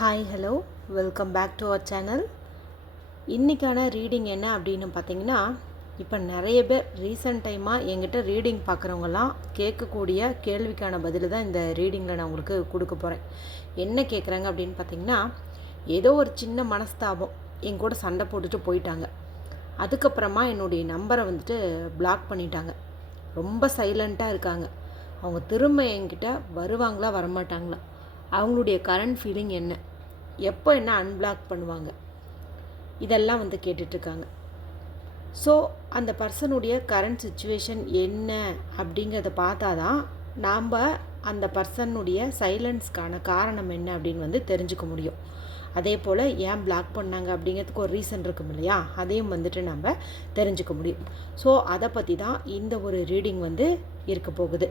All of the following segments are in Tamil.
Hi hello welcome back to our channel. இன்றைக்கான ரீடிங் என்ன அப்படின்னு பார்த்தீங்கன்னா, இப்போ நிறைய பேர் ரீசெண்ட் டைமாக என்கிட்ட ரீடிங் பார்க்குறவங்கலாம் கேட்கக்கூடிய கேள்விக்கான பதில் தான் இந்த ரீடிங்கில் நான் உங்களுக்கு கொடுக்க போகிறேன். என்ன கேட்குறாங்க அப்படின்னு பார்த்தீங்கன்னா, ஏதோ ஒரு சின்ன மனஸ்தாபம் என் கூட சண்டை போட்டுட்டு போயிட்டாங்க. அதுக்கப்புறமா என்னுடைய நம்பரை வந்துட்டு பிளாக் பண்ணிட்டாங்க. ரொம்ப சைலண்ட்டாக இருக்காங்க. அவங்க திரும்ப என்கிட்ட வருவாங்களா வரமாட்டாங்களா, அவங்களுடைய கரண்ட் ஃபீலிங் என்ன, எப்போ என்ன அன்பிளாக் பண்ணுவாங்க, இதெல்லாம் வந்து கேட்டுட்ருக்காங்க. ஸோ அந்த பர்சனுடைய கரண்ட் சுச்சுவேஷன் என்ன அப்படிங்கிறத பார்த்தா தான் நாம் அந்த பர்சனுடைய சைலன்ஸ்க்கான காரணம் என்ன அப்படின்னு வந்து தெரிஞ்சுக்க முடியும். அதே போல் ஏன் பிளாக் பண்ணாங்க அப்படிங்கிறதுக்கு ஒரு ரீசன் இருக்கும் இல்லையா, அதையும் வந்துட்டு நம்ம தெரிஞ்சுக்க முடியும். ஸோ அதை பற்றி தான் இந்த ஒரு ரீடிங் வந்து இருக்க போகுது.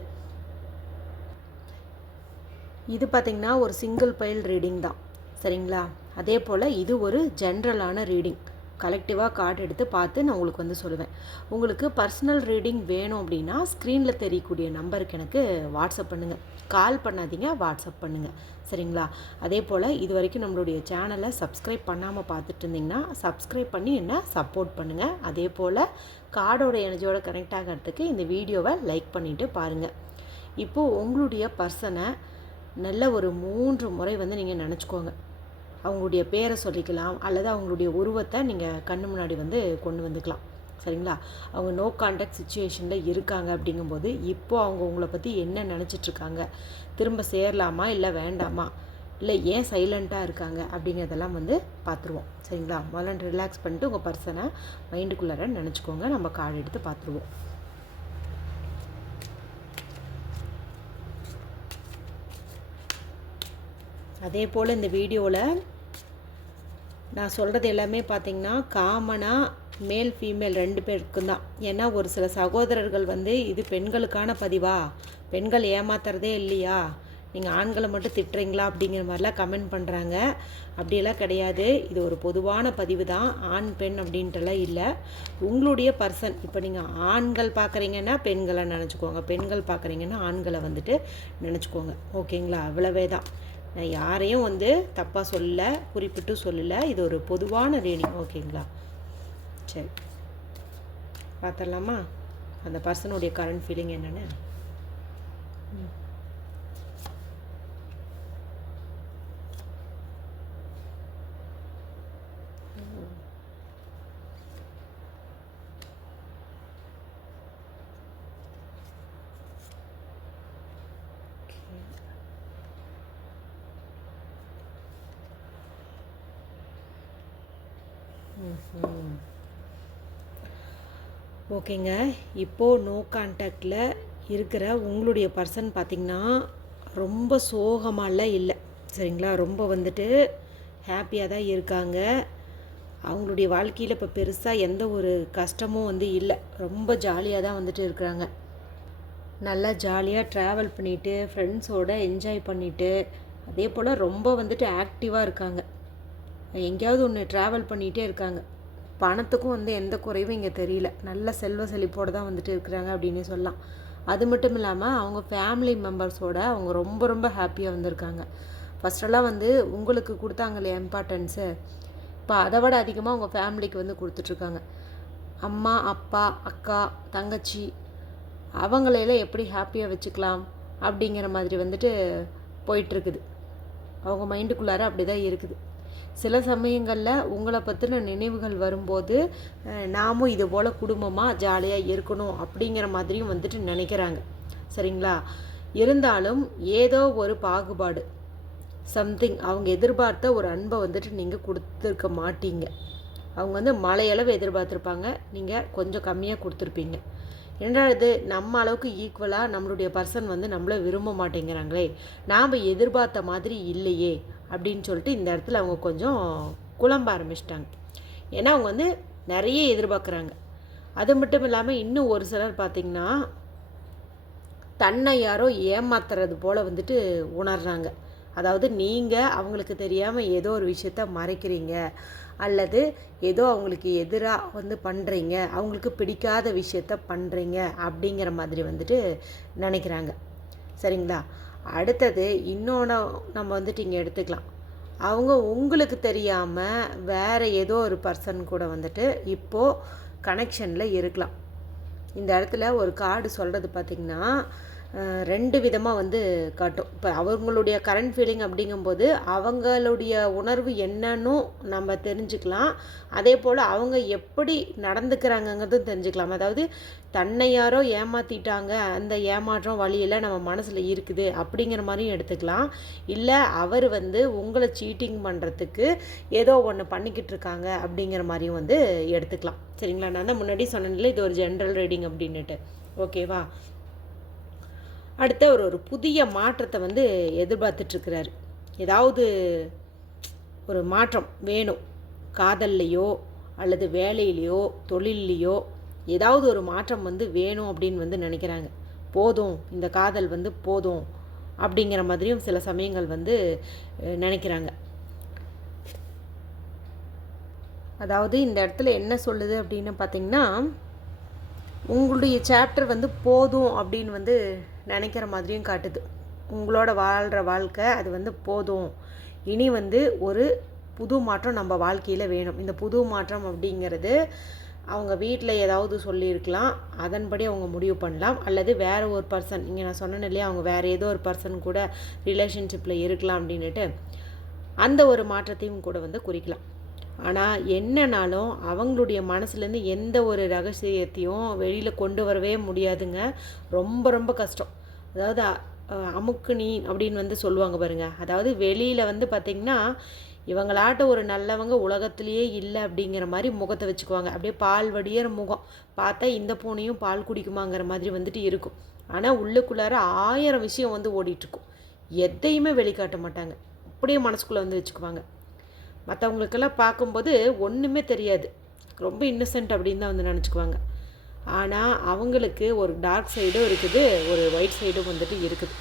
இது பார்த்திங்கன்னா ஒரு சிங்கிள் பைல் ரீடிங் தான், சரிங்களா? அதே போல் இது ஒரு ஜென்ரலான ரீடிங். கலெக்டிவாக கார்டு எடுத்து பார்த்து நான் உங்களுக்கு வந்து சொல்லுவேன். உங்களுக்கு பர்சனல் ரீடிங் வேணும் அப்படின்னா ஸ்க்ரீனில் தெரியக்கூடிய நம்பருக்கு எனக்கு வாட்ஸ்அப் பண்ணுங்கள். கால் பண்ணாதீங்க, வாட்ஸ்அப் பண்ணுங்கள், சரிங்களா? அதே போல் இது வரைக்கும் நம்மளுடைய சேனலை சப்ஸ்கிரைப் பண்ணாமல் பார்த்துட்டு இருந்திங்கன்னா சப்ஸ்கிரைப் பண்ணி என்ன சப்போர்ட் பண்ணுங்கள். அதே போல் கார்டோட எனர்ஜியோட கனெக்ட் ஆகிறதுக்கு இந்த வீடியோவை லைக் பண்ணிவிட்டு பாருங்கள். இப்போது உங்களுடைய பர்சனை நல்ல ஒரு 3 முறை வந்து நீங்கள் நினச்சிக்கோங்க. அவங்களுடைய பேரை சொல்லிக்கலாம், அல்லது அவங்களுடைய உருவத்தை நீங்கள் கண்ணு முன்னாடி வந்து கொண்டு வந்துக்கலாம், சரிங்களா? அவங்க நோ கான்டாக்ட் சுச்சுவேஷனில் இருக்காங்க அப்படிங்கும்போது இப்போது அவங்க உங்களை பற்றி என்ன நினச்சிட்ருக்காங்க, திரும்ப சேரலாமா இல்லை வேண்டாமா, இல்லை ஏன் சைலண்ட்டாக இருக்காங்க அப்படிங்கிறதெல்லாம் வந்து பார்த்துருவோம், சரிங்களா? முதல்ல ரிலாக்ஸ் பண்ணிட்டு உங்கள் பர்சனை மைண்டுக்குள்ளார நினச்சிக்கோங்க. நம்ம கார்டு எடுத்து பார்த்துருவோம். அதே போல் இந்த வீடியோவில் நான் சொல்கிறது எல்லாமே பார்த்திங்கன்னா காமனாக மேல் ஃபீமேல் 2 பேருக்கும் தான். ஏன்னா ஒரு சில சகோதரர்கள் வந்து இது பெண்களுக்கான பதிவா, பெண்கள் ஏமாத்துறதே இல்லையா, நீங்கள் ஆண்களை மட்டும் திட்டுறீங்களா அப்படிங்கிற மாதிரிலாம் கமெண்ட் பண்ணுறாங்க. அப்படியெல்லாம் கிடையாது. இது ஒரு பொதுவான பதிவு தான், ஆண் பெண் அப்படின்ட்டுலாம் இல்லை. உங்களுடைய பர்சன், இப்போ நீங்கள் ஆண்கள் பார்க்குறீங்கன்னா பெண்களை நினச்சிக்கோங்க, பெண்கள் பார்க்குறீங்கன்னா ஆண்களை வந்துட்டு நினச்சிக்கோங்க, ஓகேங்களா? அவ்வளவே தான். நான் யாரையும் வந்து தப்பாக சொல்லலை, குறிப்பிட்டு சொல்லலை. இது ஒரு பொதுவான ரீடிங், ஓகேங்களா? சரி, பார்த்துடலாமா அந்த பர்சனுடைய கரண்ட் ஃபீலிங் என்னென்னு? ஓகேங்க, இப்போது நோ கான்டாக்டில் இருக்கிற உங்களுடைய பர்சன் பார்த்திங்கன்னா ரொம்ப சோகமாலாம் இல்லை, சரிங்களா? ரொம்ப வந்துட்டு ஹாப்பியாக தான் இருக்காங்க. அவங்களுடைய வாழ்க்கையில் இப்போ பெருசாக எந்த ஒரு கஷ்டமும் வந்து இல்லை. ரொம்ப ஜாலியாக தான் வந்துட்டு இருக்கிறாங்க. நல்லா ஜாலியாக ட்ராவல் பண்ணிவிட்டு ஃப்ரெண்ட்ஸோடு என்ஜாய் பண்ணிவிட்டு, அதே போல் ரொம்ப வந்துட்டு ஆக்டிவாக இருக்காங்க. எங்கேயாவது ஒன்று ட்ராவல் பண்ணிகிட்டே இருக்காங்க. பணத்துக்கும் வந்து எந்த குறைவும் இங்கே தெரியல. நல்ல செல்வ செழிப்போடு தான் வந்துட்டு இருக்கிறாங்க அப்படின்னு சொல்லலாம். அது மட்டும் இல்லாமல் அவங்க ஃபேமிலி மெம்பர்ஸோடு அவங்க ரொம்ப ரொம்ப ஹாப்பியாக வந்திருக்காங்க. ஃபஸ்ட்டெல்லாம் வந்து உங்களுக்கு கொடுத்தாங்க இல்லையா இம்பார்ட்டன்ஸு, இப்போ அதை விட அதிகமாக அவங்க ஃபேமிலிக்கு வந்து கொடுத்துட்ருக்காங்க. அம்மா, அப்பா, அக்கா, தங்கச்சி அவங்களையெல்லாம் எப்படி ஹாப்பியாக வச்சுக்கலாம் அப்படிங்கிற மாதிரி வந்துட்டு போயிட்டுருக்குது. அவங்க மைண்டுக்குள்ளார அப்படி தான் இருக்குது. சில சமயங்களில் உங்களை பற்றின நினைவுகள் வரும்போது நாமும் இது போல் குடும்பமாக ஜாலியாக இருக்கணும் அப்படிங்கிற மாதிரியும் வந்துட்டு நினைக்கிறாங்க, சரிங்களா? இருந்தாலும் ஏதோ ஒரு பாகுபாடு, சம்திங் அவங்க எதிர்பார்த்த ஒரு அன்பை வந்துட்டு நீங்கள் கொடுத்துருக்க மாட்டீங்க. அவங்க வந்து மலையளவு எதிர்பார்த்துருப்பாங்க, நீங்கள் கொஞ்சம் கம்மியாக கொடுத்துருப்பீங்க. ரெண்டாவது, நம்ம அளவுக்கு ஈக்குவலாக நம்மளுடைய பர்சன் வந்து நம்மளை விரும்ப மாட்டேங்கிறாங்களே, நாம் எதிர்பார்த்த மாதிரி இல்லையே அப்படின்னு சொல்லிட்டு இந்த இடத்துல அவங்க கொஞ்சம் குழம்ப ஆரம்பிச்சிட்டாங்க. ஏன்னா அவங்க வந்து நிறைய எதிர்பார்க்குறாங்க. அது மட்டும் இல்லாமல் இன்னும் ஒரு சிலர் பார்த்திங்கன்னா தன்னை யாரோ ஏமாத்துறது போல் வந்துட்டு உணர்றாங்க. அதாவது நீங்கள் அவங்களுக்கு தெரியாமல் ஏதோ ஒரு விஷயத்த மறைக்கிறீங்க, அல்லது ஏதோ அவங்களுக்கு எதிராக வந்து பண்ணுறீங்க, அவங்களுக்கு பிடிக்காத விஷயத்த பண்ணுறீங்க அப்படிங்கிற மாதிரி வந்துட்டு நினைக்கிறாங்க, சரிங்களா? அடுத்தது இன்னொன்று நம்ம வந்துட்டு இங்கே எடுத்துக்கலாம். அவங்க உங்களுக்கு தெரியாமல் வேறு ஏதோ ஒரு பர்சன் கூட வந்துட்டு இப்போது கனெக்ஷனில் இருக்கலாம். இந்த இடத்துல ஒரு கார்டு சொல்கிறது பார்த்திங்கன்னா 2 விதமாக வந்து காட்டும். இப்போ அவங்களுடைய கரண்ட் ஃபீலிங் அப்படிங்கும்போது அவங்களுடைய உணர்வு என்னன்னு நம்ம தெரிஞ்சுக்கலாம். அதே போல் அவங்க எப்படி நடந்துக்கிறாங்கங்கிறதும் தெரிஞ்சுக்கலாம். அதாவது தன்னை யாரோ ஏமாற்றிட்டாங்க, அந்த ஏமாற்றம் வழியில் நம்ம மனசில் இருக்குது அப்படிங்கிற மாதிரியும் எடுத்துக்கலாம். இல்லை அவர் வந்து உங்களை சீட்டிங் பண்ணுறதுக்கு ஏதோ ஒன்று பண்ணிக்கிட்டு இருக்காங்க அப்படிங்கிற மாதிரியும் வந்து எடுத்துக்கலாம். சரிங்களா? நான் தான் முன்னாடி சொன்னேன்ல இது ஒரு ஜென்ரல் ரீடிங் அப்படின்னுட்டு. ஓகேவா? அடுத்த ஒரு புதிய மாற்றத்தை வந்து எதிர்பார்த்துட்ருக்கிறாரு. ஏதாவது ஒரு மாற்றம் வேணும், காதல்லையோ அல்லது வேலையிலையோ தொழில்லையோ ஏதாவது ஒரு மாற்றம் வந்து வேணும் அப்படின்னு வந்து நினைக்கிறாங்க. போதும், இந்த காதல் வந்து போதும் அப்படிங்கிற மாதிரியும் சில சமயங்கள் வந்து நினைக்கிறாங்க. அதாவது இந்த இடத்துல என்ன சொல்லுது அப்படின்னு பார்த்திங்கன்னா, உங்களுடைய சாப்டர் வந்து போதும் அப்படின்னு வந்து நினைக்கிற மாதிரியும் காட்டுது. உங்களோட வாழ்கிற வாழ்க்கை அது வந்து போதும், இனி வந்து ஒரு புது மாற்றம் நம்ம வாழ்க்கையில் வேணும். இந்த புது மாற்றம் அப்படிங்கிறது அவங்க வீட்டில் ஏதாவது சொல்லியிருக்கலாம், அதன்படி அவங்க முடிவு பண்ணலாம். அல்லது வேறு ஒரு பர்சன், இங்கே நான் சொன்னேன் இல்லையா, அவங்க வேறு ஏதோ ஒரு பர்சன் கூட ரிலேஷன்ஷிப்பில் இருக்கலாம் அப்படின்ட்டு அந்த ஒரு மாற்றத்தையும் கூட வந்து குறிக்கலாம். ஆனால் என்னன்னாலும் அவங்களுடைய மனசுலேருந்து எந்த ஒரு ரகசியத்தையும் வெளியில் கொண்டு வரவே முடியாதுங்க. ரொம்ப ரொம்ப கஷ்டம். அதாவது அமுக்குனி அப்படின்னு வந்து சொல்லுவாங்க பாருங்கள். அதாவது வெளியில் வந்து பார்த்திங்கன்னா இவங்களாட்ட ஒரு நல்லவங்க உலகத்துலேயே இல்லை அப்படிங்கிற மாதிரி முகத்தை வச்சுக்குவாங்க. அப்படியே பால் வடிகிற முகம் பார்த்தா இந்த பூனையும் பால் குடிக்குமாங்கிற மாதிரி வந்துட்டு இருக்கும். ஆனால் உள்ளுக்குள்ளார 1000 விஷயம் வந்து ஓடிட்டுருக்கும். எதையுமே வெளிக்காட்ட மாட்டாங்க, அப்படியே மனசுக்குள்ளே வந்து வச்சுக்குவாங்க. மற்றவங்களுக்கெல்லாம் பார்க்கும்போது ஒன்றுமே தெரியாது, ரொம்ப இன்னசென்ட் அப்படின்னு தான் வந்து நினச்சிக்குவாங்க. ஆனால் அவங்களுக்கு ஒரு டார்க் சைடும் இருக்குது, ஒரு ஒயிட் சைடும் வந்துட்டு இருக்குது.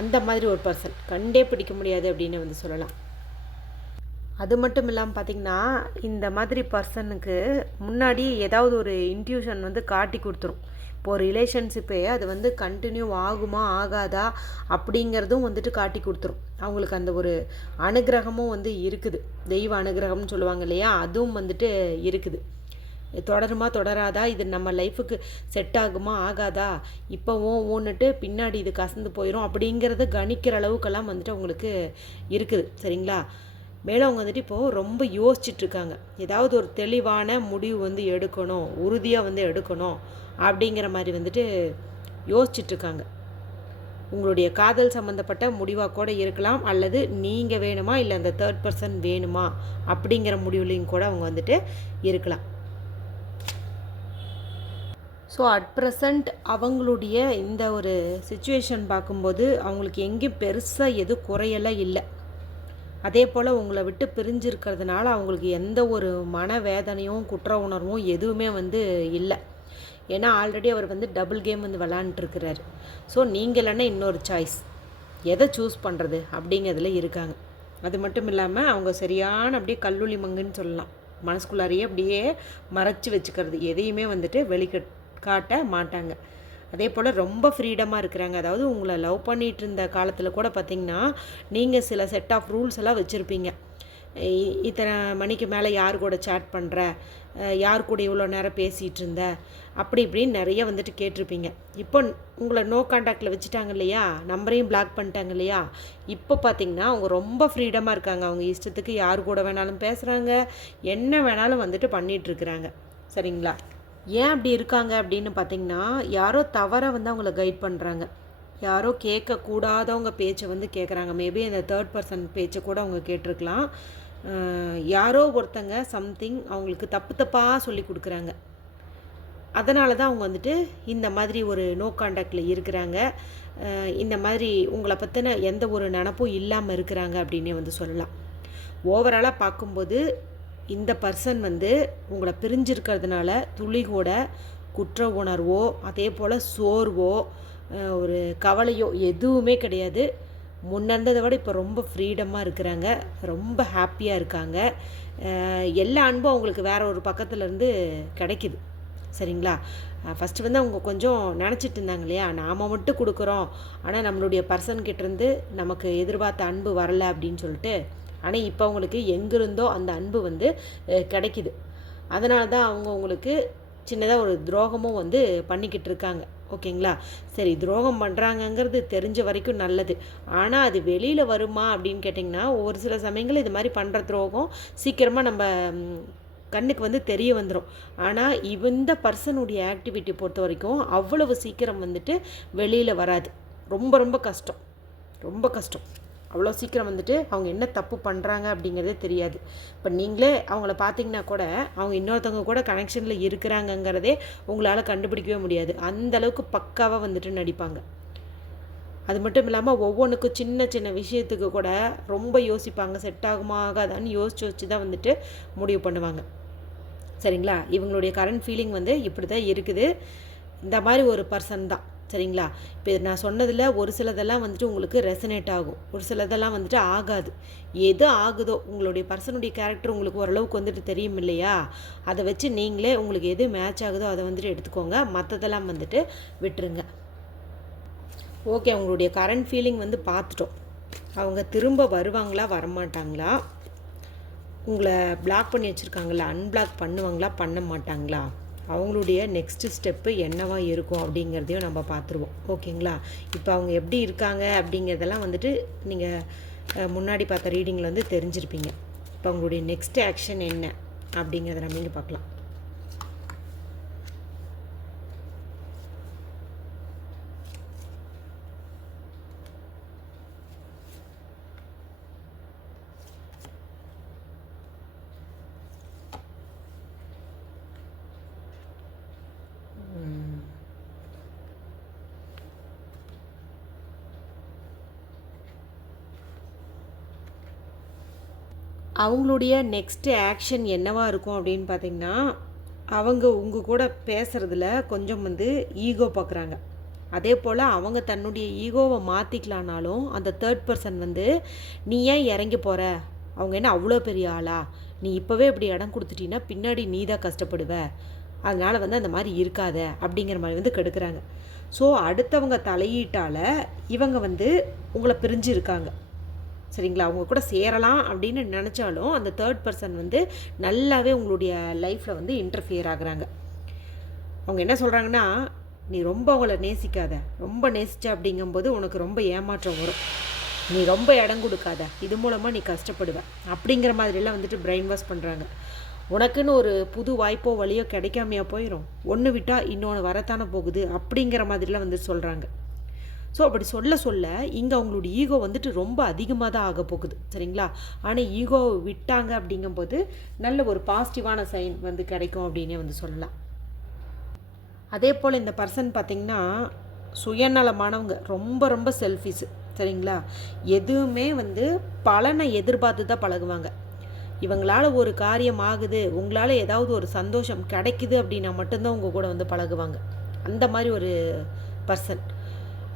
அந்த மாதிரி ஒரு பர்சன் கண்டே பிடிக்க முடியாது அப்படின்னு வந்து சொல்லலாம். அது மட்டும் இல்லாமல் பார்த்திங்கன்னா இந்த மாதிரி பர்சனுக்கு முன்னாடி ஏதாவது ஒரு இன்ட்யூஷன் வந்து காட்டி கொடுத்துரும். இப்போது ரிலேஷன்ஷிப்பே அது வந்து கண்டினியூ ஆகுமா ஆகாதா அப்படிங்கிறதும் வந்துட்டு காட்டி கொடுத்துரும். அவங்களுக்கு அந்த ஒரு அனுகிரகமும் வந்து இருக்குது, தெய்வ அனுகிரகம்னு சொல்லுவாங்க இல்லையா, அதுவும் வந்துட்டு இருக்குது. தொடருமா தொடராதா, இது நம்ம லைஃபுக்கு செட் ஆகுமா ஆகாதா, இப்போ ஓன்னுட்டு பின்னாடி இது கசந்து போயிடும் அப்படிங்கிறத கணிக்கிற அளவுக்கெல்லாம் வந்துட்டு அவங்களுக்கு இருக்குது. சரிங்களா? மேலே அவங்க வந்துட்டு இப்போது ரொம்ப யோசிச்சுட்ருக்காங்க. ஏதாவது ஒரு தெளிவான முடிவு வந்து எடுக்கணும், உறுதியாக வந்து எடுக்கணும் அப்படிங்கிற மாதிரி வந்துட்டு யோசிச்சுட்ருக்காங்க. உங்களுடைய காதல் சம்மந்தப்பட்ட முடிவாக கூட இருக்கலாம், அல்லது நீங்கள் வேணுமா இல்லை அந்த தேர்ட் பர்சன் வேணுமா அப்படிங்கிற முடிவுலையும் கூட அவங்க வந்துட்டு இருக்கலாம். ஸோ அட் ப்ரெசண்ட் அவங்களுடைய இந்த ஒரு சுச்சுவேஷன் பார்க்கும்போது அவங்களுக்கு எங்கேயும் பெருசாக எதுவும் குறையெல்லாம் இல்லை. அதே போல் உங்களை விட்டு பிரிஞ்சிருக்கிறதுனால அவங்களுக்கு எந்த ஒரு மனவேதனையும் குற்ற உணர்வும் எதுவுமே வந்து இல்லை. ஏன்னா ஆல்ரெடி அவர் வந்து டபுள் கேம் வந்து விளாண்டுருக்கிறாரு. ஸோ நீங்கள் இல்லைன்னா இன்னொரு சாய்ஸ் எதை சூஸ் பண்ணுறது அப்படிங்கிறதுல இருக்காங்க. அது மட்டும் இல்லாமல் அவங்க சரியான அப்படியே கல்லூலி மங்குன்னு சொல்லலாம். மனசுக்குள்ளாரையே அப்படியே மறைச்சி வச்சுக்கிறது, எதையுமே வந்துட்டு காட்ட மாட்டாங்க. அதே போல் ரொம்ப ஃப்ரீடமாக இருக்கிறாங்க. அதாவது உங்களை லவ் பண்ணிகிட்டு இருந்த காலத்தில் கூட பார்த்திங்கன்னா நீங்கள் சில செட் ஆஃப் ரூல்ஸ் எல்லாம் வச்சுருப்பீங்க. இத்தனை மணிக்கு மேலே யார் கூட சேட் பண்ணுற, யார் கூட இவ்வளோ நேரம் பேசிகிட்டு இருந்த, அப்படி இப்படின்னு நிறைய வந்துட்டு கேட்டிருப்பீங்க. இப்போ உங்களை நோ கான்டாக்டில் வச்சுட்டாங்க இல்லையா, நம்பரையும் பிளாக் பண்ணிட்டாங்க இல்லையா, இப்போ பார்த்திங்கன்னா அவங்க ரொம்ப ஃப்ரீடமாக இருக்காங்க. அவங்க இஷ்டத்துக்கு யார் கூட வேணாலும் பேசுகிறாங்க, என்ன வேணாலும் வந்துட்டு பண்ணிகிட்ருக்குறாங்க. சரிங்களா? ஏன் அப்படி இருக்காங்க அப்படின்னு பார்த்திங்கன்னா யாரோ தவற வந்து அவங்கள கைட் பண்ணுறாங்க, யாரோ கேட்கக்கூடாதவங்க பேச்சை வந்து கேட்குறாங்க. மேபி அந்த தேர்ட் பர்சன் பேச்சை கூட அவங்க கேட்டிருக்கலாம். யாரோ ஒருத்தங்க சம்திங் அவங்களுக்கு தப்பாக சொல்லி கொடுக்குறாங்க. அதனால தான் அவங்க வந்துட்டு இந்த மாதிரி ஒரு நோ கான்டாக்டில் இருக்கிறாங்க. இந்த மாதிரி உங்களை பற்றின எந்த ஒரு நினப்பும் இல்லாமல் இருக்கிறாங்க அப்படின்னே வந்து சொல்லலாம். ஓவராலாக பார்க்கும்போது இந்த பர்சன் வந்து உங்களை பிரிஞ்சிருக்கிறதுனால துளி கூட குற்ற உணர்வோ அதே போல் சோர்வோ ஒரு கவலையோ எதுவுமே கிடையாது. முன்னேறதை விட இப்போ ரொம்ப ஃப்ரீடமாக இருக்கிறாங்க, ரொம்ப ஹாப்பியாக இருக்காங்க. எல்லா அன்பும் அவங்களுக்கு வேறு ஒரு பக்கத்துலேருந்து கிடைக்கிது. சரிங்களா? ஃபஸ்ட்டு வந்து அவங்க கொஞ்சம் நினச்சிட்டு இருந்தாங்க இல்லையா, நாம் மட்டும் கொடுக்குறோம், ஆனால் நம்மளுடைய பர்சன்கிட்டேருந்து நமக்கு எதிர்பார்த்த அன்பு வரலை அப்படின்னு சொல்லிட்டு. ஆனால் இப்போ அவங்களுக்கு எங்கிருந்தோ அந்த அன்பு வந்து கிடைக்கிது. அதனால தான் அவங்க உங்களுக்கு சின்னதாக ஒரு துரோகமும் வந்து பண்ணிக்கிட்டு இருக்காங்க. ஓகேங்களா? சரி, துரோகம் பண்ணுறாங்கங்கிறது தெரிஞ்ச வரைக்கும் நல்லது. ஆனால் அது வெளியில் வருமா அப்படின்னு கேட்டிங்கன்னா, ஒரு சில சமயங்கள் இது மாதிரி பண்ணுற துரோகம் சீக்கிரமாக நம்ம கண்ணுக்கு வந்து தெரிய வந்துடும். ஆனால் இந்த பர்சனுடைய ஆக்டிவிட்டி பொறுத்த வரைக்கும் அவ்வளவு சீக்கிரம் வந்துட்டு வெளியில் வராது. ரொம்ப ரொம்ப கஷ்டம், ரொம்ப கஷ்டம். அவ்வளோ சீக்கிரம் வந்துட்டு அவங்க என்ன தப்பு பண்ணுறாங்க அப்படிங்கிறதே தெரியாது. இப்போ நீங்களே அவங்கள பார்த்தீங்கன்னா கூட அவங்க இன்னொருத்தவங்க கூட கனெக்ஷனில் இருக்கிறாங்கங்கிறதே உங்களால் கண்டுபிடிக்கவே முடியாது. அந்தளவுக்கு பக்காவாக வந்துட்டு நடிப்பாங்க. அது மட்டும் இல்லாமல் ஒவ்வொன்றுக்கும் சின்ன சின்ன விஷயத்துக்கு கூட ரொம்ப யோசிப்பாங்க. செட் ஆகுமா ஆகாதான்னு யோசிச்சு தான் வந்துட்டு முடிவு பண்ணுவாங்க. சரிங்களா? இவங்களுடைய கரண்ட் ஃபீலிங் வந்து இப்படி தான் இருக்குது. இந்த மாதிரி ஒரு பர்சன் தான். சரிங்களா? இப்போ நான் சொன்னதில் ஒரு சிலதெல்லாம் வந்துட்டு உங்களுக்கு ரெசனேட் ஆகும், ஒரு சிலதெல்லாம் வந்துட்டு ஆகாது. எது ஆகுதோ உங்களுடைய பர்சனுடைய கேரக்டர் உங்களுக்கு ஓரளவுக்கு வந்துட்டு தெரியும் இல்லையா, அதை வச்சு நீங்களே உங்களுக்கு எது மேட்ச் ஆகுதோ அதை வந்துட்டு எடுத்துக்கோங்க. மற்றதெல்லாம் வந்துட்டு விட்டுருங்க. ஓகே, அவங்களுடைய கரண்ட் ஃபீலிங் வந்து பார்த்துட்டோம். அவங்க திரும்ப வருவாங்களா வரமாட்டாங்களா, உங்களை பிளாக் பண்ணி வச்சுருக்காங்களா அன்பிளாக் பண்ணுவாங்களா பண்ண மாட்டாங்களா, அவங்களுடைய நெக்ஸ்ட்டு ஸ்டெப்பு என்னவா இருக்கும் அப்படிங்கிறதையும் நம்ம பார்த்துருவோம். ஓகேங்களா? இப்போ அவங்க எப்படி இருக்காங்க அப்படிங்கிறதெல்லாம் வந்துட்டு நீங்கள் முன்னாடி பார்த்த ரீடிங்கில் வந்து தெரிஞ்சிருப்பீங்க. இப்போ அவங்களுடைய நெக்ஸ்ட் ஆக்ஷன் என்ன அப்படிங்கிறத நம்ம இங்கே பார்க்கலாம். அவங்களுடைய நெக்ஸ்ட்டு ஆக்ஷன் என்னவாக இருக்கும் அப்படின்னு பார்த்திங்கன்னா, அவங்க உங்கள் கூட பேசுகிறதுல கொஞ்சம் வந்து ஈகோ பார்க்குறாங்க. அதே போல் அவங்க தன்னுடைய ஈகோவை மாற்றிக்கலானாலும் அந்த தேர்ட் பர்சன் வந்து நீ ஏன் இறங்கி போகிற, அவங்க என்ன அவ்வளோ பெரிய ஆளா, நீ இப்போவே இப்படி இடம் கொடுத்துட்டீங்கன்னா பின்னாடி நீ தான் கஷ்டப்படுவ, அதனால் வந்து அந்த மாதிரி இருக்காத அப்படிங்கிற மாதிரி வந்து கெடுக்கிறாங்க. ஸோ அடுத்தவங்க தலையீட்டால் இவங்க வந்து உங்களை பிரிஞ்சு இருக்காங்க. சரிங்களா? அவங்க கூட சேரலாம் அப்படின்னு நினச்சாலும் அந்த தேர்ட் பர்சன் வந்து நல்லாவே உங்களுடைய லைஃப்பில் வந்து இன்டர்ஃபியர் ஆகுறாங்க. அவங்க என்ன சொல்கிறாங்கன்னா, நீ ரொம்ப அவங்கள நேசிக்காத, ரொம்ப நேசிச்ச அப்படிங்கும்போது உனக்கு ரொம்ப ஏமாற்றம் வரும், நீ ரொம்ப இடம் கொடுக்காத, இது மூலமாக நீ கஷ்டப்படுவ அப்படிங்கிற மாதிரிலாம் வந்துட்டு பிரெயின் வாஷ் பண்ணுறாங்க. உனக்குன்னு ஒரு புது வாய்ப்போ வழியோ கிடைக்காமையா போயிடும், ஒன்று விட்டால் இன்னொன்று வரத்தானே போகுது அப்படிங்கிற மாதிரிலாம் வந்து சொல்கிறாங்க. ஸோ அப்படி சொல்ல சொல்ல இங்கே அவங்களுடைய ஈகோ வந்துட்டு ரொம்ப அதிகமாக தான் ஆக போகுது. சரிங்களா? ஆனால் ஈகோ விட்டாங்க அப்படிங்கும்போது நல்ல ஒரு பாசிட்டிவான சைன் வந்து கிடைக்கும் அப்படின்னே வந்து சொல்லலாம். அதே போல் இந்த பர்சன் பார்த்திங்கன்னா சுயநலமானவங்க, ரொம்ப ரொம்ப செல்ஃபிஷ். சரிங்களா? எதுவுமே வந்து பலனை எதிர்பார்த்து தான் பழகுவாங்க. இவங்களால் ஒரு காரியம் ஆகுது, உங்களால் ஏதாவது ஒரு சந்தோஷம் கிடைக்குது அப்படின்னா மட்டும்தான் உங்கள் கூட வந்து பழகுவாங்க. அந்த மாதிரி ஒரு பர்சன்.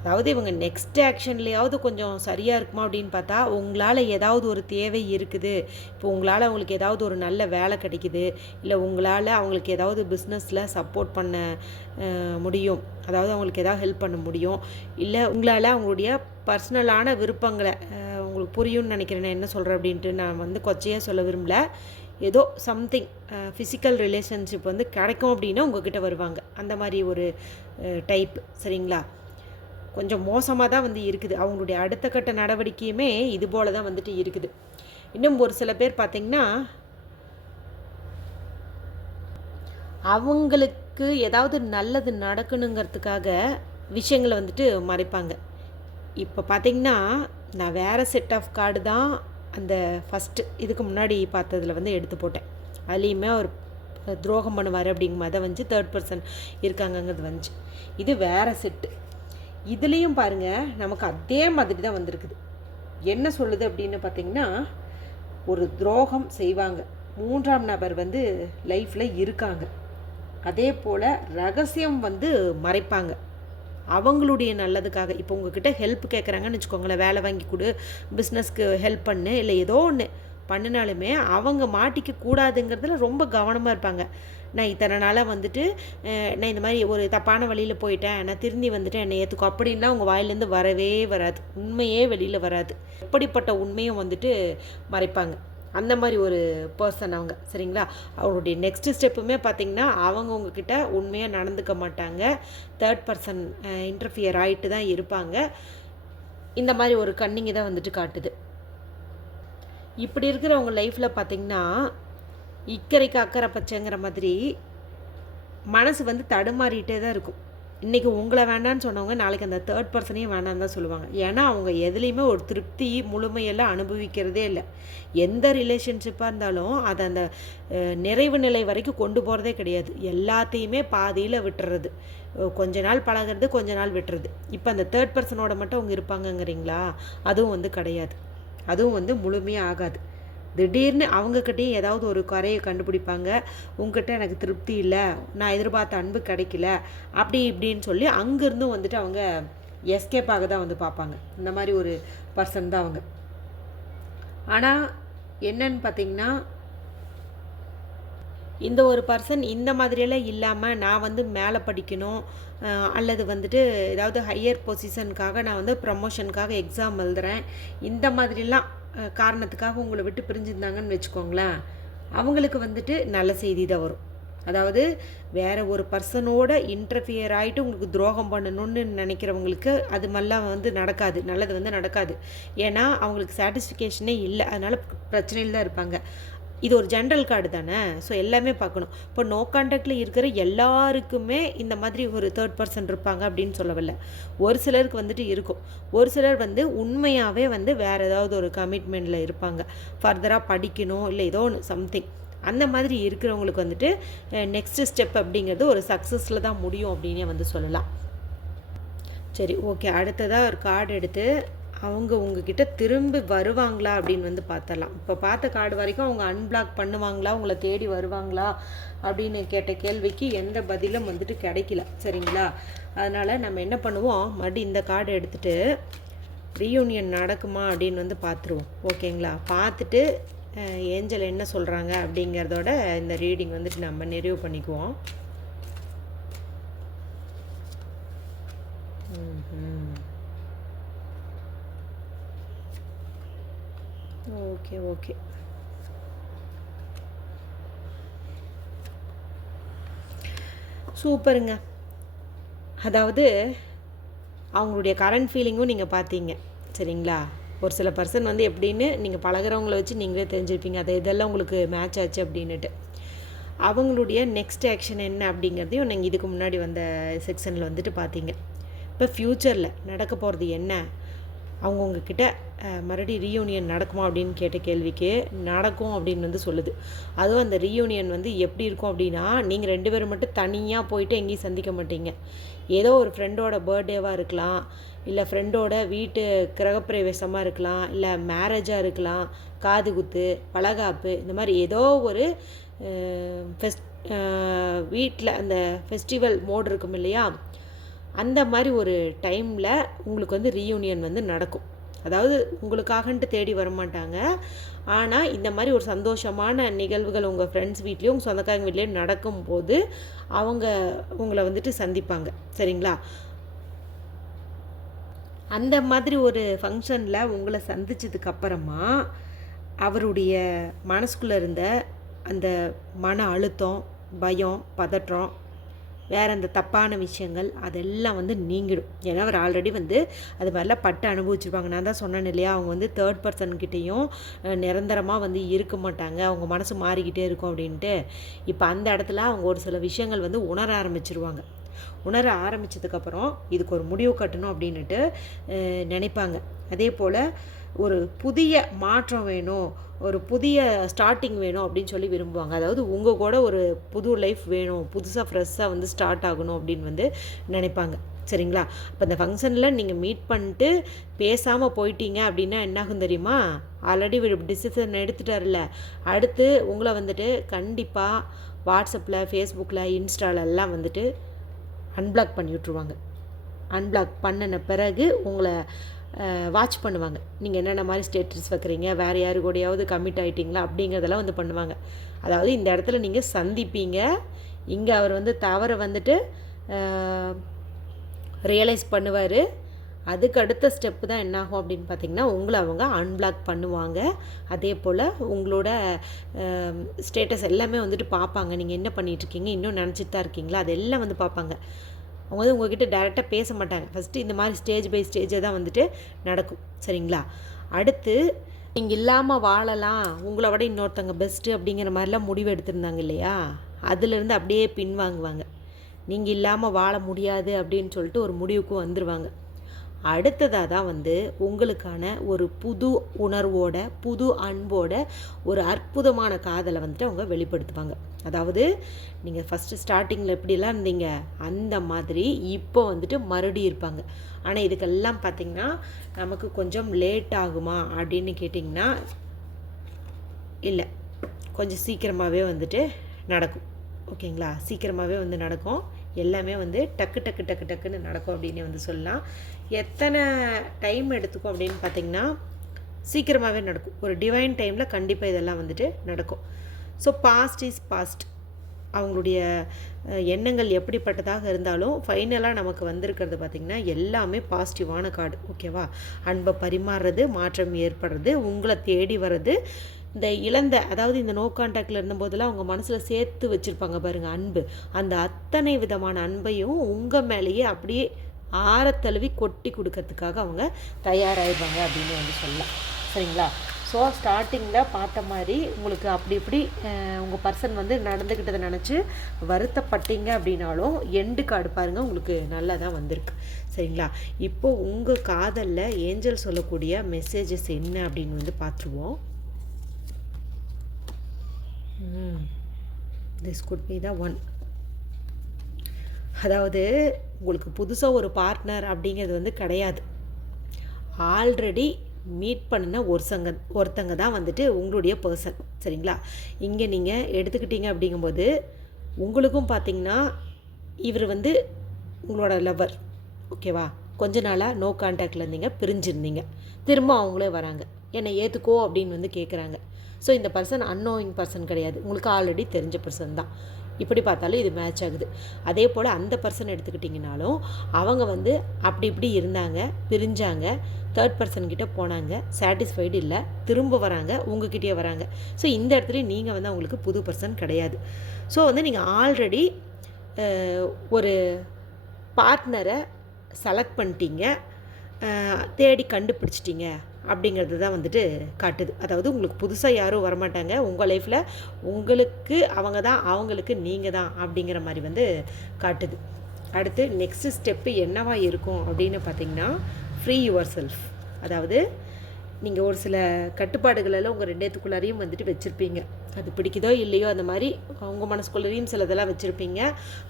அதாவது இவங்க நெக்ஸ்ட் ஆக்ஷன்லேயாவது கொஞ்சம் சரியாக இருக்குமா அப்படின்னு பார்த்தா, உங்களால் ஏதாவது ஒரு தேவை இருக்குது, இப்போ உங்களால் அவங்களுக்கு ஏதாவது ஒரு நல்ல வேலை கிடைக்குது, இல்லை உங்களால் அவங்களுக்கு ஏதாவது பிஸ்னஸில் சப்போர்ட் பண்ண முடியும், அதாவது அவங்களுக்கு ஏதாவது ஹெல்ப் பண்ண முடியும், இல்லை உங்களால் அவங்களுடைய பர்சனலான விருப்பங்களை உங்களுக்கு புரியும்னு நினைக்கிறேன் நான் என்ன சொல்கிறேன் அப்படின்ட்டு. நான் வந்து கொச்சையாக சொல்ல விரும்பல, ஏதோ சம்திங் ஃபிசிக்கல் ரிலேஷன்ஷிப் வந்து கிடைக்கும் அப்படின்னா உங்ககிட்ட வருவாங்க. அந்த மாதிரி ஒரு டைப். சரிங்களா? கொஞ்சம் மோசமாக தான் வந்து இருக்குது. அவங்களுடைய அடுத்த கட்ட நடவடிக்கையுமே இது போல தான் வந்துட்டு இருக்குது. இன்னும் ஒரு சில பேர் பார்த்திங்கன்னா அவங்களுக்கு ஏதாவது நல்லது நடக்கணுங்கிறதுக்காக விஷயங்களை வந்துட்டு மறைப்பாங்க. இப்போ பார்த்திங்கன்னா நான் வேறு செட் ஆஃப் கார்டு தான் அந்த ஃபஸ்ட்டு இதுக்கு முன்னாடி பார்த்ததில் வந்து எடுத்து போட்டேன். அதுலேயுமே ஒரு துரோகம் பண்ணுவார் அப்படிங்கிற மாதிரி தான் வந்து தேர்ட் பர்சன் இருக்காங்கங்கிறது வந்துச்சு. இது வேறு செட்டு. இதுலேயும் பாருங்கள் நமக்கு அதே மாதிரி தான் வந்திருக்குது. என்ன சொல்லுது அப்படின்னு பார்த்திங்கன்னா, ஒரு துரோகம் செய்வாங்க, மூன்றாம் நபர் வந்து லைஃப்பில் இருக்காங்க, அதே போல் ரகசியம் வந்து மறைப்பாங்க அவங்களுடைய நல்லதுக்காக. இப்போ உங்ககிட்ட ஹெல்ப் கேட்குறாங்கன்னு வச்சுக்கோங்களேன், வேலை வாங்கி கொடு, பிஸ்னஸ்க்கு ஹெல்ப் பண்ணு, இல்லை ஏதோ ஒன்று பண்ணினாலுமே அவங்க மாட்டிக்க கூடாதுங்கிறதுல ரொம்ப கவனமாக இருப்பாங்க. நான் இத்தனை நாளாக வந்துட்டு நான் இந்த மாதிரி ஒரு தப்பான வழியில் போயிட்டேன், நான் திருந்தி வந்துட்டேன், என்னை ஏற்றுக்கோ அப்படின்லாம் அவங்க வாயிலேருந்து வரவே வராது. உண்மையே வெளியில் வராது. எப்படிப்பட்ட உண்மையும் வந்துட்டு மறைப்பாங்க. அந்த மாதிரி ஒரு பர்சன் அவங்க. சரிங்களா? அவங்களுடைய நெக்ஸ்ட் ஸ்டெப்புமே பார்த்திங்கன்னா அவங்க உங்ககிட்ட உண்மையாக நடந்துக்க மாட்டாங்க. தேர்ட் பர்சன் இன்டர்ஃபியர் ஆகிட்டு தான் இருப்பாங்க. இந்த மாதிரி ஒரு கன்னிங்கை தான் வந்துட்டு காட்டுது. இப்படி இருக்கிறவங்க லைஃப்பில் பார்த்திங்கன்னா இக்கரைக்கு அக்கறை பச்சைங்கிற மாதிரி மனசு வந்து தடுமாறிட்டே தான் இருக்கும். இன்றைக்கி உங்களை வேண்டான்னு சொன்னவங்க நாளைக்கு அந்த தேர்ட் பர்சனையும் வேண்டான்னு தான் சொல்லுவாங்க. ஏன்னா அவங்க எதுலேயுமே ஒரு திருப்தி முழுமையெல்லாம் அனுபவிக்கிறதே இல்லை. எந்த ரிலேஷன்ஷிப்பாக இருந்தாலும் அதை அந்த நிறைவு நிலை வரைக்கும் கொண்டு போகிறதே கிடையாது. எல்லாத்தையுமே பாதியில் விட்டுறது. கொஞ்ச நாள் பழகிறது, கொஞ்ச நாள் விட்டுறது. இப்போ அந்த தேர்ட் பர்சனோட மட்டும் அவங்க இருப்பாங்கங்கிறீங்களா? அதுவும் வந்து கிடையாது. அதுவும் வந்து முழுமையாக ஆகாது. திடீர்னு அவங்கக்கிட்டேயும் ஏதாவது ஒரு குறையை கண்டுபிடிப்பாங்க. உங்ககிட்ட எனக்கு திருப்தி இல்லை, நான் எதிர்பார்த்த அன்பு கிடைக்கல, அப்படி இப்படின்னு சொல்லி அங்கேருந்தும் வந்துட்டு அவங்க எஸ்கேப் ஆக தான் வந்து பார்ப்பாங்க. இந்த மாதிரி ஒரு பர்சன் தான் அவங்க. ஆனால் என்னன்னு பார்த்தீங்கன்னா இந்த ஒரு பர்சன் இந்த மாதிரியெல்லாம் இல்லாமல் நான் வந்து மேலே படிக்கணும் அல்லது வந்துட்டு ஏதாவது ஹையர் பொசிஷனுக்காக நான் வந்து ப்ரமோஷனுக்காக எக்ஸாம் எழுதுகிறேன், இந்த மாதிரிலாம் காரணத்துக்காக உங்களை விட்டு பிரிஞ்சுருந்தாங்கன்னு வச்சுக்கோங்களேன், அவங்களுக்கு வந்துட்டு நல்ல செய்தி தான் வரும். அதாவது வேறு ஒரு பர்சனோட இன்டர்ஃபியர் ஆகிட்டு உங்களுக்கு துரோகம் பண்ணணும்னு நினைக்கிறவங்களுக்கு அது மாதிரிலாம் வந்து நடக்காது, நல்லது வந்து நடக்காது. ஏன்னா அவங்களுக்கு சாட்டிஸ்ஃபிகேஷனே இல்லை, அதனால் பிரச்சனையில் தான் இருப்பாங்க. இது ஒரு ஜென்ரல் கார்டு தானே, ஸோ எல்லாமே பார்க்கணும். இப்போ நோ கான்டாக்டில் இருக்கிற எல்லாருக்குமே இந்த மாதிரி ஒரு தேர்ட் பர்சன் இருப்பாங்க அப்படின்னு சொல்லவில்லை. ஒரு சிலருக்கு வந்துட்டு இருக்கும். ஒரு சிலர் வந்து உண்மையாகவே வந்து வேறு ஏதாவது ஒரு கமிட்மெண்ட்டில் இருப்பாங்க, ஃபர்தராக படிக்கணும் இல்லை ஏதோ ஒன்று சம்திங். அந்த மாதிரி இருக்கிறவங்களுக்கு வந்துட்டு நெக்ஸ்ட் ஸ்டெப் அப்படிங்கிறது ஒரு சக்ஸஸில் தான் முடியும் அப்படின்னே வந்து சொல்லலாம். சரி, ஓகே. அடுத்ததாக ஒரு கார்டு எடுத்து அவங்க உங்ககிட்ட திரும்பி வருவாங்களா அப்படின்னு வந்து பார்த்தலாம். இப்போ பார்த்த கார்டு வரைக்கும் அவங்க அன்பிளாக் பண்ணுவாங்களா, உங்களை தேடி வருவாங்களா அப்படின்னு கேட்ட கேள்விக்கு எந்த பதிலும் வந்துட்டு கிடைக்கல. சரிங்களா? அதனால் நம்ம என்ன பண்ணுவோம், மறுபடியும் இந்த கார்டு எடுத்துகிட்டு ரீயூனியன் நடக்குமா அப்படின்னு வந்து பார்த்துருவோம். ஓகேங்களா? பார்த்துட்டு ஏஞ்சல் என்ன சொல்கிறாங்க அப்படிங்கிறதோட இந்த ரீடிங் வந்துட்டு நம்ம நிறைவு பண்ணிக்குவோம். Okay okay. சூப்பருங்க. அதாவது அவங்களுடைய கரண்ட் ஃபீலிங்கும் நீங்கள் பார்த்தீங்க. சரிங்களா? ஒரு சில பர்சன் வந்து எப்படின்னு நீங்கள் பழகிறவங்கள வச்சு நீங்களே தெரிஞ்சுருப்பீங்க, அதை இதெல்லாம் உங்களுக்கு மேட்ச் ஆச்சு அப்படின்னுட்டு. அவங்களுடைய நெக்ஸ்ட் ஆக்ஷன் என்ன அப்படிங்கிறதையும் நீங்கள் இதுக்கு முன்னாடி வந்த செக்ஷனில் வந்துட்டு பார்த்தீங்க. இப்போ ஃப்யூச்சரில் நடக்க போகிறது என்ன, அவங்க உங்ககிட்ட மறுபடியும் ரீயூனியன் நடக்குமா அப்படின்னு கேட்ட கேள்விக்கு நடக்கும் அப்படின்னு வந்து சொல்லுது. அதுவும் அந்த ரீயூனியன் வந்து எப்படி இருக்கும் அப்படின்னா, நீங்கள் 2 பேரும் மட்டும் தனியாக போயிட்டு எங்கேயும் சந்திக்க மாட்டீங்க. ஏதோ ஒரு ஃப்ரெண்டோட பர்த்டேவாக இருக்கலாம், இல்லை ஃப்ரெண்டோட வீட்டு கிரகப்பிரவேசமாக இருக்கலாம், இல்லை மேரேஜாக இருக்கலாம், காது குத்து, வளகாப்பு, இந்த மாதிரி ஏதோ ஒரு வீட்டில் அந்த ஃபெஸ்டிவல் மோட் இருக்கும் இல்லையா, அந்த மாதிரி ஒரு டைமில் உங்களுக்கு வந்து ரீயூனியன் வந்து நடக்கும். அதாவது உங்களுக்காகன்ட்டு தேடி வரமாட்டாங்க, ஆனால் இந்த மாதிரி ஒரு சந்தோஷமான நிகழ்வுகள் உங்கள் ஃப்ரெண்ட்ஸ் வீட்லேயும் உங்கள் சொந்தக்காரங்க வீட்லேயும் நடக்கும்போது அவங்க உங்களை வந்துட்டு சந்திப்பாங்க. சரிங்களா? அந்த மாதிரி ஒரு ஃபங்க்ஷனில் உங்களை சந்தித்ததுக்கப்புறமா அவருடைய மனசுக்குள்ளே இருந்த அந்த மன அழுத்தம், பயம், பதற்றம், வேறு அந்த தப்பான விஷயங்கள் அதெல்லாம் வந்து நீங்கிடும். ஏன்னா அவர் ஆல்ரெடி வந்து அது மாதிரிலாம் பட்டு அனுபவிச்சிருப்பாங்க. நான் தான் சொன்னேன் இல்லையா, அவங்க வந்து தேர்ட் பர்சன்கிட்டையும் நிரந்தரமாக வந்து இருக்க மாட்டாங்க, அவங்க மனசு மாறிக்கிட்டே இருக்கும் அப்படின்ட்டு. இப்போ அந்த இடத்துல அவங்க ஒரு சில விஷயங்கள் வந்து உணர ஆரம்பிச்சிருவாங்க. உணர ஆரம்பித்ததுக்கப்புறம் இதுக்கு ஒரு முடிவு கட்டணும் அப்படின்ட்டு நினைப்பாங்க. அதே போல் ஒரு புதிய மாற்றம் வேணும், ஒரு புதிய ஸ்டார்டிங் வேணும் அப்படின்னு சொல்லி விரும்புவாங்க. அதாவது உங்கள் கூட ஒரு புது லைஃப் வேணும், புதுசாக ஃப்ரெஷ்ஷாக வந்து ஸ்டார்ட் ஆகணும் அப்படின்னு வந்து நினைப்பாங்க. சரிங்களா? இப்போ இந்த ஃபங்க்ஷனில் நீங்கள் மீட் பண்ணிட்டு பேசாமல் போயிட்டீங்க அப்படின்னா என்னாகும் தெரியுமா, ஆல்ரெடி டிசிஷன் எடுத்துட்டார்ல, அடுத்து உங்களை வந்துட்டு கண்டிப்பாக வாட்ஸ்அப்பில், ஃபேஸ்புக்கில், இன்ஸ்டாலெல்லாம் வந்துட்டு அன்பிளாக் பண்ணி விட்ருவாங்க. அன்பிளாக் பண்ணின பிறகு உங்களை வாட்ச் பண்ணுவாங்க. நீங்கள் என்னென்ன மாதிரி ஸ்டேட்டஸ் வைக்கிறீங்க, வேறு யாரு கூடயாவது கமிட் ஆகிட்டிங்களா அப்படிங்கிறதெல்லாம் வந்து பண்ணுவாங்க. அதாவது இந்த இடத்துல நீங்கள் சந்திப்பீங்க, இங்கே அவர் வந்து தவறை வந்துட்டு ரியலைஸ் பண்ணுவார். அதுக்கு அடுத்த ஸ்டெப்பு தான் என்னாகும் அப்படின்னு பார்த்திங்கன்னா, உங்களை அவங்க அன்பிளாக் பண்ணுவாங்க. அதே போல் உங்களோட ஸ்டேட்டஸ் எல்லாமே வந்துட்டு பார்ப்பாங்க. நீங்கள் என்ன பண்ணிகிட்ருக்கீங்க, இன்னும் நினச்சிட்டு தான் இருக்கீங்களா, அதெல்லாம் வந்து பார்ப்பாங்க. அவங்க வந்து உங்கள்கிட்ட டைரெக்டாக பேச மாட்டாங்க. ஃபஸ்ட்டு இந்த மாதிரி ஸ்டேஜ் பை ஸ்டேஜாக தான் வந்துட்டு நடக்கும். சரிங்களா? அடுத்து நீங்கள் இல்லாமல் வாழலாம், உங்களை விட இன்னொருத்தவங்க பெஸ்ட்டு அப்படிங்கிற மாதிரிலாம் முடிவு எடுத்திருந்தாங்க இல்லையா, அதிலேருந்து அப்படியே பின்வாங்குவாங்க. நீங்கள் இல்லாமல் வாழ முடியாது அப்படின்னு சொல்லிட்டு ஒரு முடிவுக்கு வந்துடுவாங்க. அடுத்ததாக தான் வந்து உங்களுக்கான ஒரு புது உணர்வோட, புது அன்போட ஒரு அற்புதமான காதலை வந்துட்டு அவங்க வெளிப்படுத்துவாங்க. அதாவது நீங்கள் ஃபஸ்ட்டு ஸ்டார்டிங்கில் எப்படிலாம் இருந்தீங்க அந்த மாதிரி இப்போ வந்துட்டு மறுபடியும் இருப்பாங்க. ஆனால் இதுக்கெல்லாம் பார்த்திங்கன்னா நமக்கு கொஞ்சம் லேட் ஆகுமா அப்படின்னு கேட்டிங்கன்னா இல்லை, கொஞ்சம் சீக்கிரமாகவே வந்துட்டு நடக்கும். ஓகேங்களா? சீக்கிரமாகவே வந்து நடக்கும். எல்லாமே வந்து டக்கு டக்கு டக்கு டக்குன்னு நடக்கும் அப்படின்னு வந்து சொல்லலாம். எத்தனை டைம் எடுத்துக்கும் அப்படின்னு பார்த்திங்கன்னா சீக்கிரமாகவே நடக்கும். ஒரு டிவைன் டைமில் கண்டிப்பாக இதெல்லாம் வந்துட்டு நடக்கும். So past is past. அவங்களுடைய எண்ணங்கள் எப்படிப்பட்டதாக இருந்தாலும் ஃபைனலாக நமக்கு வந்திருக்கிறது பார்த்திங்கன்னா எல்லாமே பாசிட்டிவான கார்டு. ஓகேவா? அன்பை பரிமாறுறது, மாற்றம் ஏற்படுறது, உங்களை தேடி வர்றது, இந்த இழந்த, அதாவது இந்த நோ கான்டாக்டில் இருந்தபோதெல்லாம் அவங்க மனசில் சேர்த்து வச்சுருப்பாங்க பாருங்கள் அன்பு, அந்த அத்தனை விதமான அன்பையும் உங்கள் மேலேயே அப்படியே ஆரத்தழுவி கொட்டி கொடுக்கறதுக்காக அவங்க தயாராகிடுவாங்க அப்படின்னு வந்து சொல்லலாம். சரிங்களா? ஸோ ஸ்டார்டிங்கில் பார்த்த மாதிரி உங்களுக்கு அப்படி இப்படி உங்கள் பர்சன் வந்து நடந்துக்கிட்டதை நினச்சி வருத்தப்பட்டீங்க அப்படின்னாலும் எண்டு கார்டு பாருங்கள் உங்களுக்கு நல்லா தான் வந்திருக்கு. சரிங்களா? இப்போது உங்கள் காதலில் ஏஞ்சல் சொல்லக்கூடிய மெசேஜஸ் என்ன அப்படின்னு வந்து பார்த்துருவோம். This could be the one. அதாவது உங்களுக்கு புதுசாக ஒரு பார்ட்னர் அப்படிங்கிறது வந்து கிடையாது. ஆல்ரெடி மீட் பண்ணின ஒருத்தங்க தான் வந்துட்டு உங்களுடைய பர்சன். சரிங்களா? இங்கே நீங்கள் எடுத்துக்கிட்டீங்க அப்படிங்கும்போது உங்களுக்கும் பார்த்திங்கன்னா இவர் வந்து உங்களோட லவர். ஓகேவா? கொஞ்ச நாளாக நோ கான்டாக்டில் இருந்தீங்க, பிரிஞ்சிருந்தீங்க, திரும்ப அவங்களே வராங்க, என்னை ஏற்றுக்கோ அப்படின்னு வந்து கேட்குறாங்க. ஸோ இந்த பர்சன் அன்னோயிங் பர்சன் கிடையாது, உங்களுக்கு ஆல்ரெடி தெரிஞ்ச பர்சன் தான். இப்படி பார்த்தாலும் இது மேட்ச் ஆகுது. அதே போல் அந்த பர்சன் எடுத்துக்கிட்டிங்கனாலும் அவங்க வந்து அப்படி இப்படி இருந்தாங்க, பிரிஞ்சாங்க, தேர்ட் பர்சன்கிட்ட போனாங்க, சாட்டிஸ்ஃபைடு இல்லை, திரும்ப வராங்க, உங்ககிட்டயே வராங்க. ஸோ இந்த இடத்துல நீங்கள் வந்து அவங்களுக்கு புது பர்சன் கிடையாது. ஸோ வந்து நீங்கள் ஆல்ரெடி ஒரு பார்ட்னரை செலக்ட் பண்ணிட்டீங்க, தேடி கண்டுபிடிச்சிட்டிங்க அப்படிங்கிறது தான் வந்துட்டு காட்டுது. அதாவது உங்களுக்கு புதுசாக யாரும் வரமாட்டாங்க உங்கள் லைஃப்பில், உங்களுக்கு அவங்க தான், அவங்களுக்கு நீங்கள் தான் அப்படிங்கிற மாதிரி வந்து காட்டுது. அடுத்து நெக்ஸ்ட்டு ஸ்டெப்பு என்னவா இருக்கும் அப்படின்னு பார்த்திங்கன்னா, ஃப்ரீ யுவர் செல்ஃப். அதாவது நீங்கள் ஒரு சில கட்டுப்பாடுகளெல்லாம் உங்கள் ரெண்டேத்துக்குள்ளாரையும் வந்துட்டு வச்சுருப்பீங்க. அது பிடிக்குதோ இல்லையோ அந்த மாதிரி அவங்க மனசுக்குள்ளாரையும் சிலதெல்லாம் வச்சுருப்பீங்க,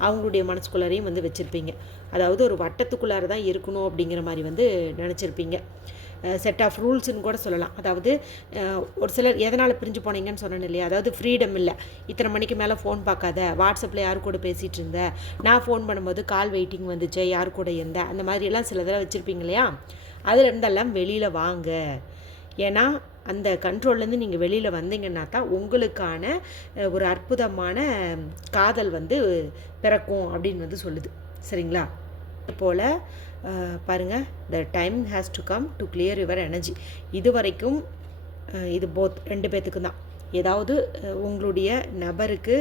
அவங்களுடைய மனசுக்குள்ளாரையும் வந்து வச்சுருப்பீங்க. அதாவது ஒரு வட்டத்துக்குள்ளார தான் இருக்கணும் அப்படிங்கிற மாதிரி வந்து நினச்சிருப்பீங்க. செட் ஆஃப் ரூல்ஸுன்னு கூட சொல்லலாம். அதாவது ஒரு சிலர் எதனால் பிரிஞ்சு போனீங்கன்னு சொன்னேன் இல்லையா, அதாவது ஃப்ரீடம் இல்லை, இத்தனை மணிக்கு மேலே ஃபோன் பார்க்காத, வாட்ஸ்அப்பில் யார் கூட பேசிகிட்டு இருந்தேன், நான் ஃபோன் பண்ணும்போது கால் வெயிட்டிங் வந்துச்சு, யார் கூட இருந்தேன், அந்த மாதிரியெல்லாம் சிலதெல்லாம் வச்சுருப்பீங்க இல்லையா. அதில் இருந்தெல்லாம் வெளியில் வாங்க. ஏன்னா அந்த கண்ட்ரோல்லேருந்து நீங்கள் வெளியில் வந்தீங்கன்னா தான் உங்களுக்கான ஒரு அற்புதமான காதல் வந்து பிறக்கும் அப்படின்னு வந்து சொல்லுது. சரிங்களா? போல் பாருங்கள், the time has to come to clear your energy. இது வரைக்கும் இது போத் ரெண்டு பேர்த்துக்கும் தான். ஏதாவது உங்களுடைய நபருக்கு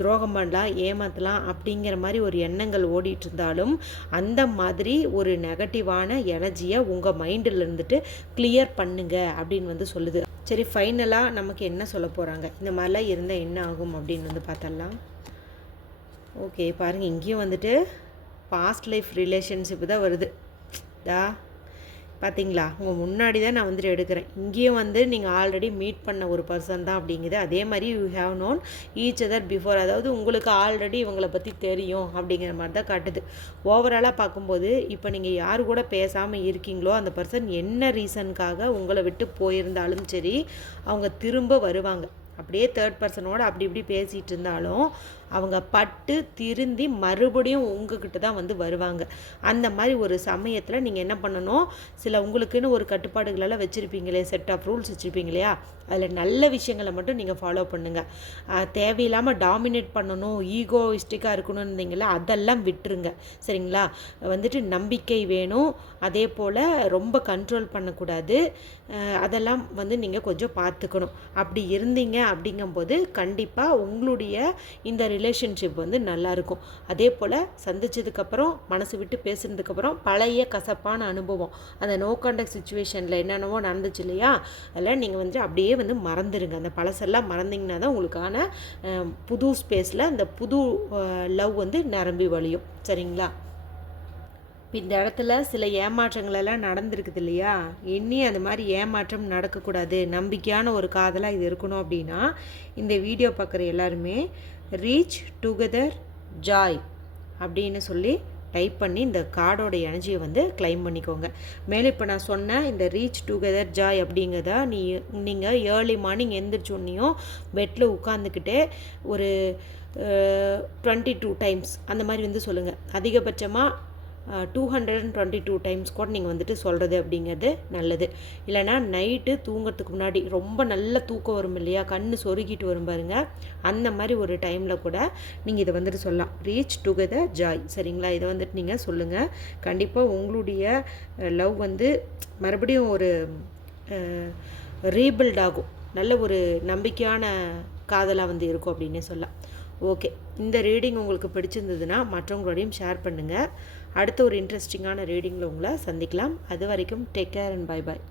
துரோகம் பண்ணலாம், ஏமாற்றலாம் அப்படிங்கிற மாதிரி ஒரு எண்ணங்கள் ஓடிட்டு இருந்தாலும் அந்த மாதிரி ஒரு நெகட்டிவான எனர்ஜியை உங்கள் மைண்டில் இருந்துட்டு கிளியர் பண்ணுங்க அப்படின்னு வந்து சொல்லுது. சரி, ஃபைனலாக நமக்கு என்ன சொல்ல போகிறாங்க, இந்த மாதிரிலாம் இருந்தால் என்ன ஆகும் அப்படின்னு வந்து பார்த்தலாம். ஓகே, பாருங்கள், இங்கேயும் வந்துட்டு பாஸ்ட் லைஃப் ரிலேஷன்ஷிப்பு தான் வருது. பார்த்தீங்களா? உங்கள் முன்னாடி தான் நான் வந்துட்டு எடுக்கிறேன். இங்கேயும் வந்து நீங்கள் ஆல்ரெடி மீட் பண்ண ஒரு பர்சன் தான் அப்படிங்குது. அதே மாதிரி you have known each other before. அதாவது உங்களுக்கு ஆல்ரெடி இவங்களை பற்றி தெரியும் அப்படிங்கிற மாதிரி தான் காட்டுது. ஓவராலாக பார்க்கும்போது இப்போ நீங்கள் யார் கூட பேசாமல் இருக்கீங்களோ அந்த பர்சன் என்ன ரீசனுக்காக உங்களை விட்டு போயிருந்தாலும் சரி அவங்க திரும்ப வருவாங்க. அப்படியே தேர்ட் பர்சனோடு அப்படி இப்படி பேசிகிட்டு இருந்தாலும் அவங்க பட்டு திருந்தி மறுபடியும் உங்ககிட்ட தான் வந்து வருவாங்க. அந்த மாதிரி ஒரு சமயத்தில் நீங்கள் என்ன பண்ணணும், சில உங்களுக்குன்னு ஒரு கட்டுப்பாடுகளெல்லாம் வச்சுருப்பீங்களே, செட் ஆஃப் ரூல்ஸ் வச்சுருப்பீங்க இல்லையா, அதில் நல்ல விஷயங்களை மட்டும் நீங்கள் ஃபாலோ பண்ணுங்கள். தேவையில்லாமல் டாமினேட் பண்ணணும், ஈகோயிஸ்டிக்காக இருக்கணும்னு இருந்தீங்களா, அதெல்லாம் விட்டுருங்க. சரிங்களா? வந்துட்டு நம்பிக்கை வேணும், அதே போல் ரொம்ப கண்ட்ரோல் பண்ணக்கூடாது. அதெல்லாம் வந்து நீங்கள் கொஞ்சம் பார்த்துக்கணும். அப்படி இருந்தீங்க அப்படிங்கும்போது கண்டிப்பாக உங்களுடைய இந்த ரிலேஷன்ஷிப் வந்து நல்லாயிருக்கும். அதே போல் சந்திச்சதுக்கப்புறம் மனசு விட்டு பேசுனதுக்கப்புறம் பழைய கசப்பான அனுபவம், அந்த நோ கான்டாக்ட் சுச்சுவேஷனில் என்னென்னவோ நடந்துச்சு இல்லையா, அதில் நீங்கள் வந்து அப்படியே வந்து மறந்துடுங்க. அந்த பழசெல்லாம் மறந்தீங்கன்னா தான் உங்களுக்கான புது ஸ்பேஸில் அந்த புது லவ் வந்து நிரம்பி வழியும். சரிங்களா? இந்த இடத்துல சில ஏமாற்றங்களெல்லாம் நடந்திருக்குது இல்லையா, இனி அந்த மாதிரி ஏமாற்றம் நடக்கக்கூடாது, நம்பிக்கையான ஒரு காதலாக இது இருக்கணும் அப்படின்னா இந்த வீடியோ பார்க்குற எல்லாருமே ரீச் டுகெதர் ஜாய் அப்படின்னு சொல்லி டைப் பண்ணி இந்த கார்டோட எனர்ஜியை வந்து கிளைம் பண்ணிக்கோங்க. மேலே இப்போ நான் சொன்ன இந்த ரீச் டுகெதர் ஜாய் அப்படிங்கிறத நீங்கள் ஏர்லி மார்னிங் எந்திரிச்சோன்னையும் பெட்டில் உட்காந்துக்கிட்டே ஒரு 22 டைம்ஸ் அந்த மாதிரி வந்து சொல்லுங்கள். அதிகபட்சமாக 222 டைம்ஸ் கூட நீங்கள் வந்துட்டு சொல்கிறது அப்படிங்கிறது நல்லது. இல்லைனா நைட்டு தூங்கிறதுக்கு முன்னாடி ரொம்ப நல்ல தூக்கம் வரும் இல்லையா, கண் சொருகிட்டு வரும் பாருங்கள், அந்த மாதிரி ஒரு டைமில் கூட நீங்கள் இதை வந்துட்டு சொல்லலாம், ரீச் டுகெதர் ஜாய். சரிங்களா? இதை வந்துட்டு நீங்கள் சொல்லுங்கள். கண்டிப்பாக உங்களுடைய லவ் வந்து மறுபடியும் ஒரு ரீபில்ட் ஆகும், நல்ல ஒரு நம்பிக்கையான காதலாக வந்து இருக்கும் அப்படின்னே சொல்லலாம். ஓகே, இந்த ரீடிங் உங்களுக்கு பிடிச்சிருந்ததுன்னா மற்றவங்களோடையும் ஷேர் பண்ணுங்கள். அடுத்த ஒரு இன்ட்ரெஸ்டிங்கான ரீடிங்கில் உங்களை சந்திக்கலாம். அது வரைக்கும் take care and bye bye.